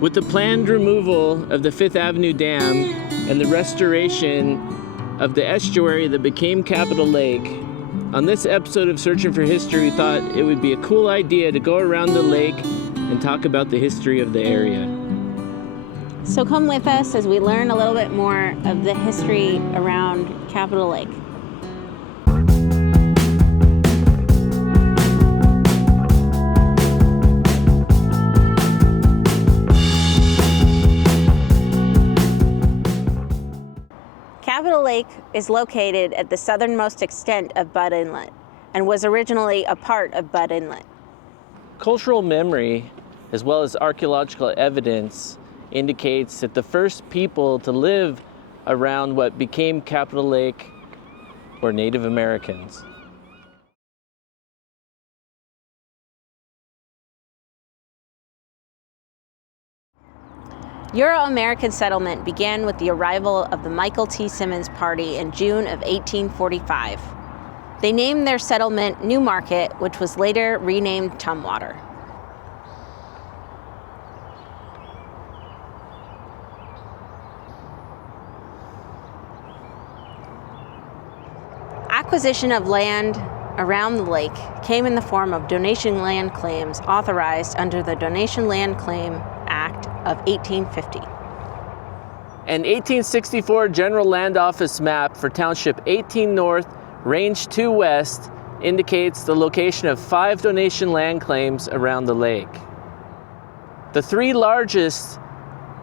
With the planned removal of the Fifth Avenue Dam and the restoration of the estuary that became Capitol Lake, on this episode of Searching for History, we thought it would be a cool idea to go around the lake and talk about the history of the area. So come with us as we learn a little bit more of the history around Capitol Lake. Capitol Lake is located at the southernmost extent of Budd Inlet and was originally a part of Budd Inlet. Cultural memory, as well as archaeological evidence, indicates that the first people to live around what became Capitol Lake were Native Americans. Euro-American settlement began with the arrival of the Michael T. Simmons Party in June of 1845. They named their settlement New Market, which was later renamed Tumwater. Acquisition of land around the lake came in the form of donation land claims authorized under the Donation Land Claim Act of 1850. An 1864 General Land Office map for Township 18 North, Range 2 West indicates the location of 5 donation land claims around the lake. The 3 largest,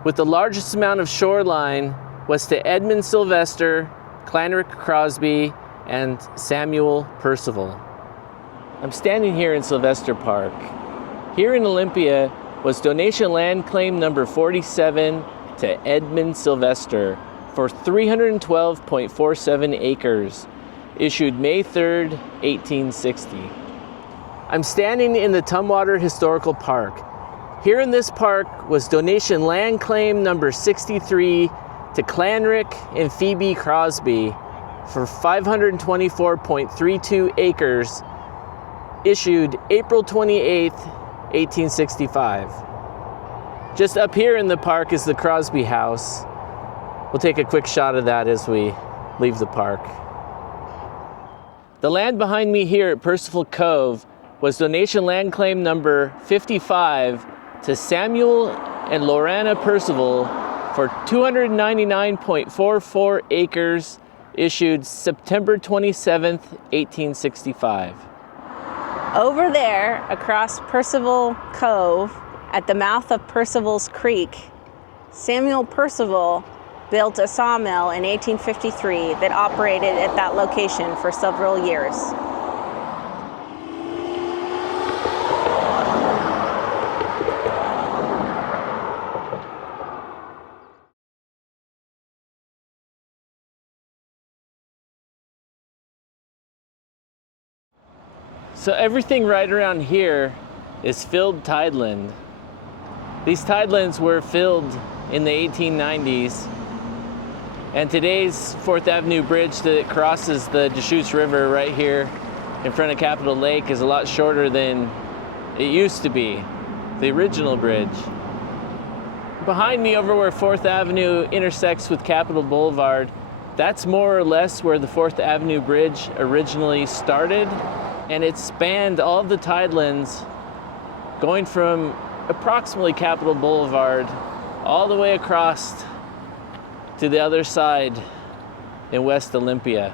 with the largest amount of shoreline, was to Edmund Sylvester, Clanrick Crosby, and Samuel Percival. I'm standing here in Sylvester Park. Here in Olympia was donation land claim number 47 to Edmund Sylvester for 312.47 acres, issued May 3rd, 1860. I'm standing in the Tumwater Historical Park. Here in this park was donation land claim number 63 to Clanrick and Phoebe Crosby for 524.32 acres, issued April 28th, 1865. Just up here in the park is the Crosby House. We'll take a quick shot of that as we leave the park. The land behind me here at Percival Cove was donation land claim number 55 to Samuel and Lorana Percival for 299.44 acres, issued September 27th, 1865. Over there, across Percival Cove, at the mouth of Percival's Creek, Samuel Percival built a sawmill in 1853 that operated at that location for several years. So everything right around here is filled tideland. These tidelands were filled in the 1890s, and today's 4th Avenue Bridge that crosses the Deschutes River right here in front of Capitol Lake is a lot shorter than it used to be, the original bridge. Behind me, over where 4th Avenue intersects with Capitol Boulevard, that's more or less where the 4th Avenue Bridge originally started, and it spanned all of the tidelands going from approximately Capitol Boulevard all the way across to the other side in West Olympia.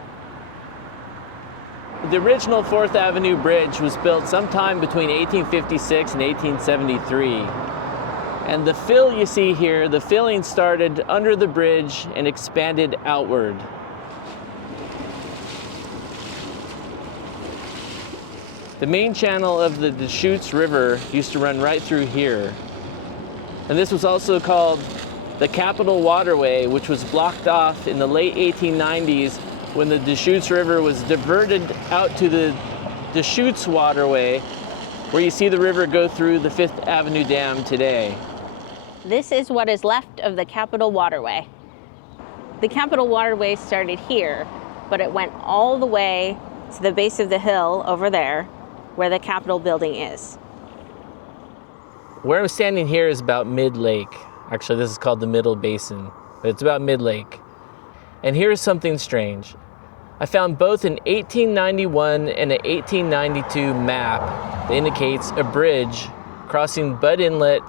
The original 4th Avenue Bridge was built sometime between 1856 and 1873. And the fill you see here, the filling started under the bridge and expanded outward. The main channel of the Deschutes River used to run right through here. And this was also called the Capitol Waterway, which was blocked off in the late 1890s when the Deschutes River was diverted out to the Deschutes Waterway, where you see the river go through the Fifth Avenue Dam today. This is what is left of the Capitol Waterway. The Capitol Waterway started here, but it went all the way to the base of the hill over there, where the Capitol building is. Where I'm standing here is about mid-lake. Actually, this is called the Middle Basin, but it's about mid-lake. And here's something strange. I found both an 1891 and an 1892 map that indicates a bridge crossing Budd Inlet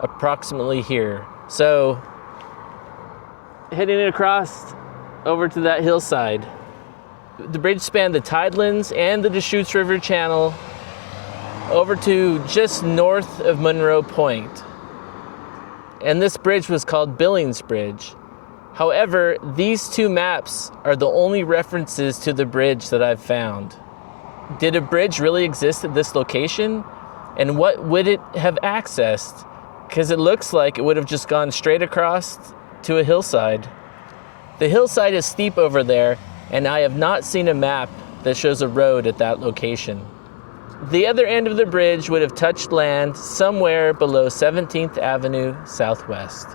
approximately here. So, heading across over to that hillside. The bridge spanned the Tidelands and the Deschutes River Channel over to just north of Monroe Point. And this bridge was called Billings Bridge. However, these two maps are the only references to the bridge that I've found. Did a bridge really exist at this location? And what would it have accessed? Because it looks like it would have just gone straight across to a hillside. The hillside is steep over there, and I have not seen a map that shows a road at that location. The other end of the bridge would have touched land somewhere below 17th Avenue Southwest.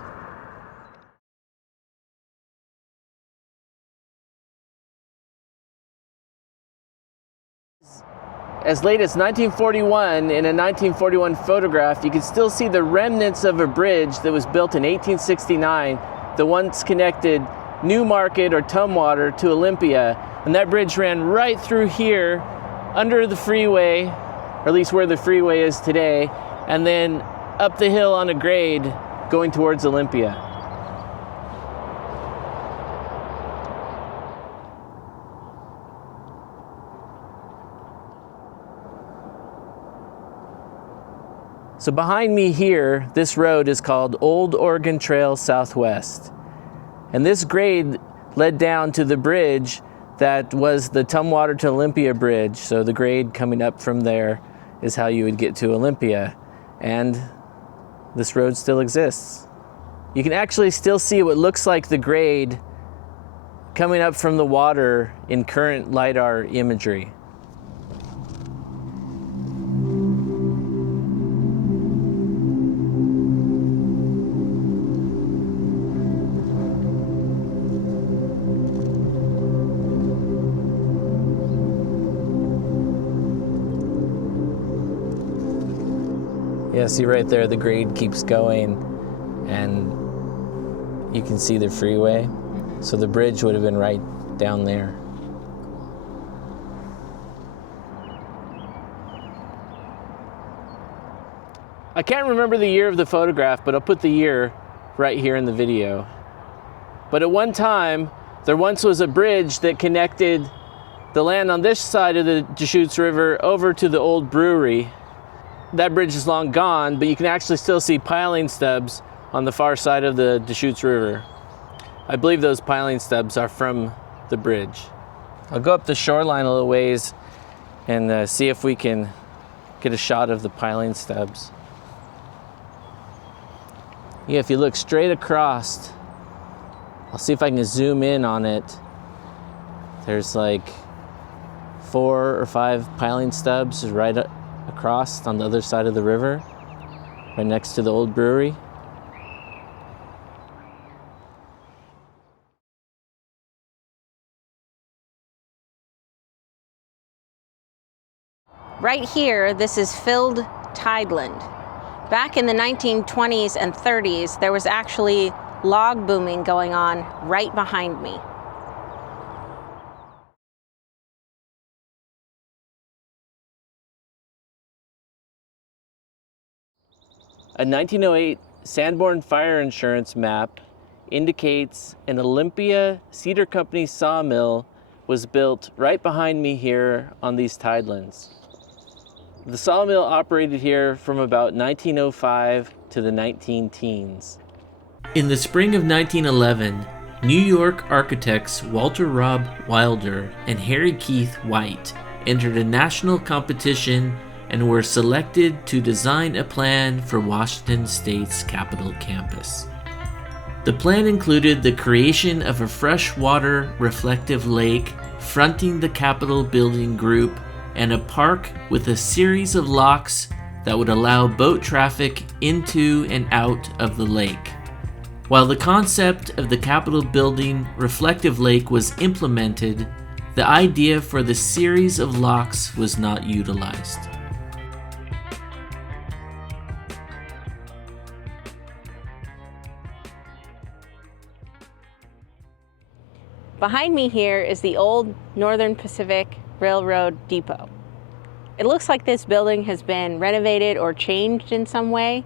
As late as 1941, in a 1941 photograph, you can still see the remnants of a bridge that was built in 1869 that once connected Newmarket or Tumwater to Olympia. And that bridge ran right through here, under the freeway, or at least where the freeway is today, and then up the hill on a grade going towards Olympia. So behind me here, this road is called Old Oregon Trail Southwest. And this grade led down to the bridge that was the Tumwater to Olympia bridge. So the grade coming up from there is how you would get to Olympia. And this road still exists. You can actually still see what looks like the grade coming up from the water in current LiDAR imagery. Yeah, see right there, the grade keeps going and you can see the freeway. So the bridge would have been right down there. I can't remember the year of the photograph, but I'll put the year right here in the video. But at one time, there once was a bridge that connected the land on this side of the Deschutes River over to the old brewery. That bridge is long gone, but you can actually still see piling stubs on the far side of the Deschutes River. I believe those piling stubs are from the bridge. I'll go up the shoreline a little ways and see if we can get a shot of the piling stubs. Yeah, if you look straight across, I'll see if I can zoom in on it. There's like 4 or 5 piling stubs right across on the other side of the river, right next to the old brewery. Right here, this is filled tideland. Back in the 1920s and 30s, there was actually log booming going on right behind me. A 1908 Sanborn Fire Insurance map indicates an Olympia Cedar Company sawmill was built right behind me here on these tidelands. The sawmill operated here from about 1905 to the 19-teens. In the spring of 1911, New York architects Walter Robb Wilder and Harry Keith White entered a national competition and were selected to design a plan for Washington State's Capitol campus. The plan included the creation of a freshwater reflective lake fronting the Capitol building group and a park with a series of locks that would allow boat traffic into and out of the lake. While the concept of the Capitol building reflective lake was implemented, the idea for the series of locks was not utilized. Behind me here is the old Northern Pacific Railroad depot. It looks like this building has been renovated or changed in some way.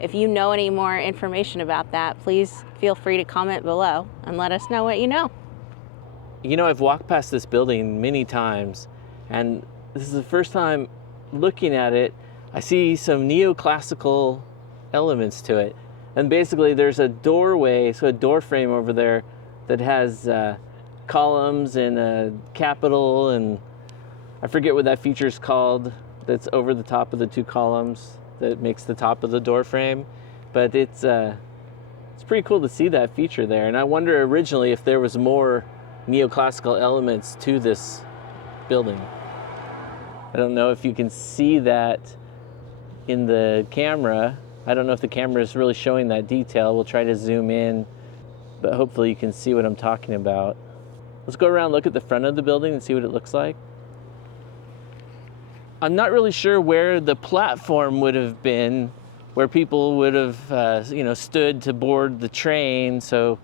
If you know any more information about that, please feel free to comment below and let us know what you know. You know, I've walked past this building many times, and this is the first time looking at it. I see some neoclassical elements to it. And basically there's a doorway, so a door frame over there that has columns and a capital, and I forget what that feature is called, that's over the top of the two columns that makes the top of the door frame. But it's pretty cool to see that feature there. And I wonder originally if there was more neoclassical elements to this building. I don't know if you can see that in the camera. I don't know if the camera is really showing that detail. We'll try to zoom in, but hopefully you can see what I'm talking about. Let's go around and look at the front of the building and see what it looks like. I'm not really sure where the platform would have been, where people would have stood to board the train. So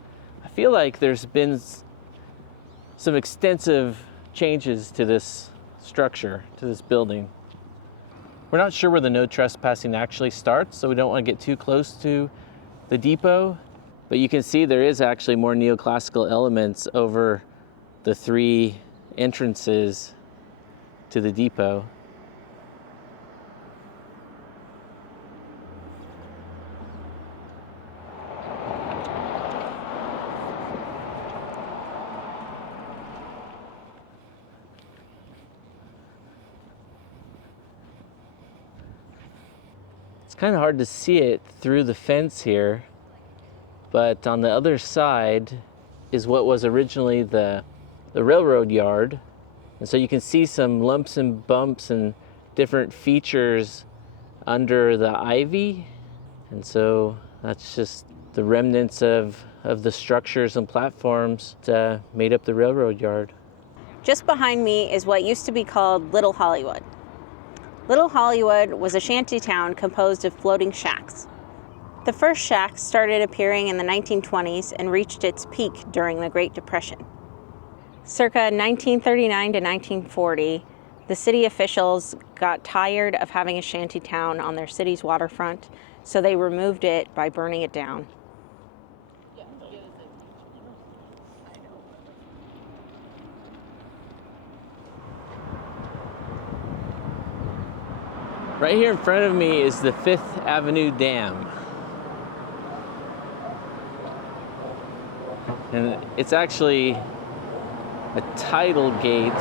I feel like there's been some extensive changes to this structure, to this building. We're not sure where the no trespassing actually starts, so we don't want to get too close to the depot. But you can see there is actually more neoclassical elements over the three entrances to the depot. It's kind of hard to see it through the fence here, but on the other side is what was originally the railroad yard. And so you can see some lumps and bumps and different features under the ivy. And so that's just the remnants of the structures and platforms that made up the railroad yard. Just behind me is what used to be called Little Hollywood. Little Hollywood was a shanty town composed of floating shacks. The first shack started appearing in the 1920s and reached its peak during the Great Depression. Circa 1939 to 1940, the city officials got tired of having a shanty town on their city's waterfront, so they removed it by burning it down. Right here in front of me is the 5th Avenue Dam. And it's actually a tidal gate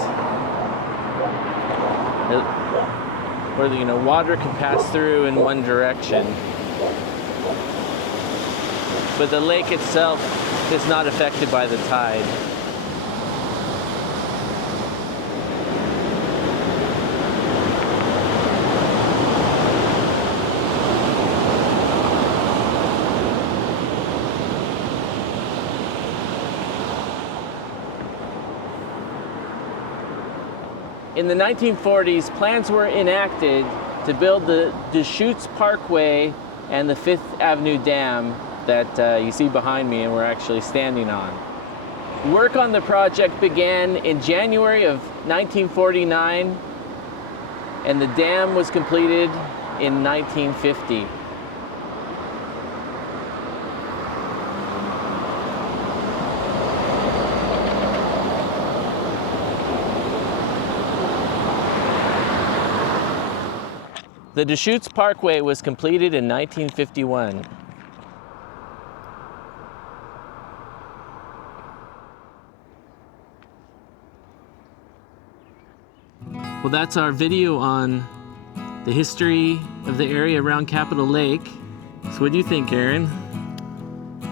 where water can pass through in one direction. But the lake itself is not affected by the tide. In the 1940s, plans were enacted to build the Deschutes Parkway and the 5th Avenue Dam that you see behind me and we're actually standing on. Work on the project began in January of 1949, and the dam was completed in 1950. The Deschutes Parkway was completed in 1951. Well, that's our video on the history of the area around Capitol Lake. So what do you think, Erin?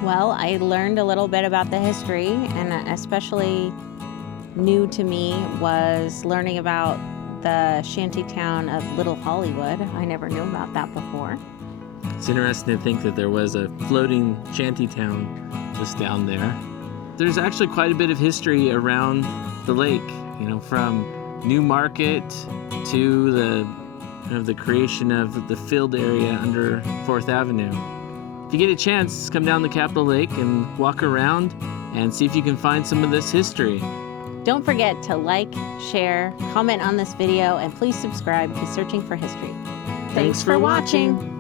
Well, I learned a little bit about the history, and especially new to me was learning about the shanty town of Little Hollywood. I never knew about that before. It's interesting to think that there was a floating shanty town just down there. There's actually quite a bit of history around the lake, from New Market to the creation of the filled area under 4th Avenue. If you get a chance, come down the Capitol Lake and walk around and see if you can find some of this history. Don't forget to like, share, comment on this video, and please subscribe to Searching for History. Thanks for watching.